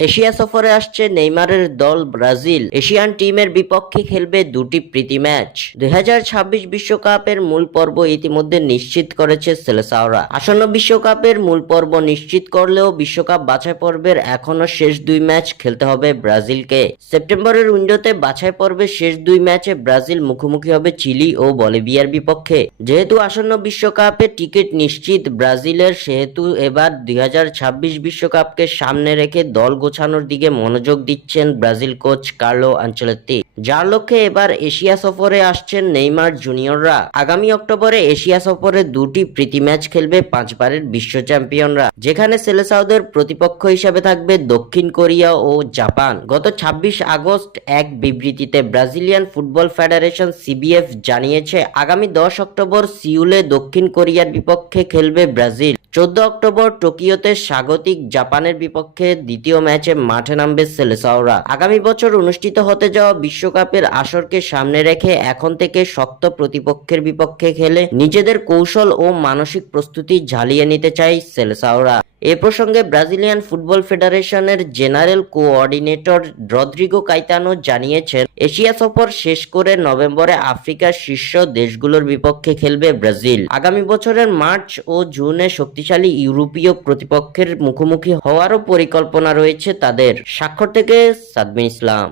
Asia সফরে আসছে নেইমারের দল ব্রাজিল। এশিয়ান টিমের বিপক্ষে খেলবে দুটি প্রীতি ম্যাচ। 2026 বিশ্বকাপের মূল পর্ব ইতিমধ্যে নিশ্চিত করেছে সেলেসাওরা। আসন্ন বিশ্বকাপের মূল পর্ব নিশ্চিত করলেও বিশ্বকাপ বাছাই পর্বের এখনো শেষ দুই ম্যাচ খেলতে হবে ব্রাজিলকে। সেপ্টেম্বরের উইন্ডোতে বাছাই পর্বের শেষ দুই ম্যাচে ব্রাজিল মুখোমুখি হবে চিলি ও বলিভিয়ার বিপক্ষে। যেহেতু আসন্ন বিশ্বকাপে টিকিট নিশ্চিত ব্রাজিলের, সেহেতু এবার 2026 বিশ্বকাপকে সামনে রেখে দল গোছানোর দিকে মনোযোগ দিচ্ছেন ব্রাজিল কোচ কার্লো আনচেলত্তি, যার লক্ষ্যে এবার এশিয়া সফরে আসছেন নেইমার জুনিয়ররা। আগামী অক্টোবরে এশিয়া সফরে দুটি প্রীতি ম্যাচ খেলবে পাঁচবারের বিশ্ব চ্যাম্পিয়নরা, যেখানে সেলেসাওদের প্রতিপক্ষ হিসেবে থাকবে দক্ষিণ কোরিয়া ও জাপান। গত 26 আগস্ট এক বিবৃতিতে ব্রাজিলিয়ান ফুটবল ফেডারেশন সিবিএফ জানিয়েছে, আগামী 10 অক্টোবর সিউলে দক্ষিণ কোরিয়ার বিপক্ষে খেলবে ব্রাজিল। 14 অক্টোবর টোকিওতে স্বাগতিক জাপানের বিপক্ষে দ্বিতীয় ম্যাচে মাঠে নামবে সেলেসাওরা। আগামী বছর অনুষ্ঠিত হতে যাওয়া বিশ্বকাপের আসরকে সামনে রেখে এখন থেকে শক্ত প্রতিপক্ষের বিপক্ষে খেলে নিজেদের কৌশল ও মানসিক প্রস্তুতি ঝালিয়ে নিতে চায় সেলেসাওরা। এ প্রসঙ্গে ব্রাজিলিয়ান ফুটবল ফেডারেশনের জেনারেল কোঅর্ডিনেটর রদ্রিগো কাইতানো জানিয়েছেন, এশিয়া সফর শেষ করে নভেম্বরে আফ্রিকার শীর্ষ দেশগুলোর বিপক্ষে খেলবে ব্রাজিল। আগামী বছরের মার্চ ও জুনে শক্তিশালী ইউরোপীয় প্রতিপক্ষের মুখোমুখি হওয়ারও পরিকল্পনা রয়েছে তাদের। স্বাক্ষর থেকে সাদমিন ইসলাম।